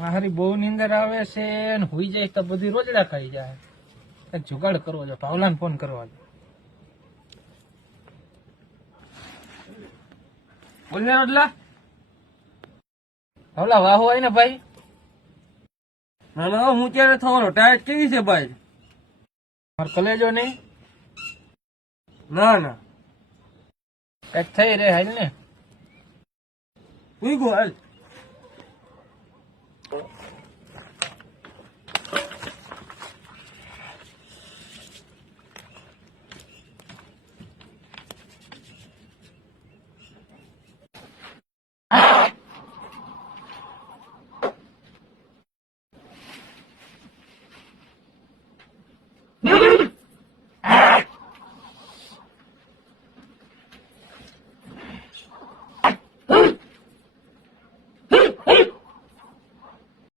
મારી બહુ નીંદર આવે છે ને હુઈ જાય તો બધી રોજડા ખાઈ જાય. એક જુગાડ કરવો છે, ભાવલાને ફોન કરવા છે. બોલ ને રોટલા. ભાવલા વાહો હોય ને ભાઈ. ના હું ત્યારે થવાનો ટાયર કેવી છે ભાઈ? મારે કલેજો નહીં. ના કઈક થઈ રે હાલ ને. ઉઈ ગો હાલ.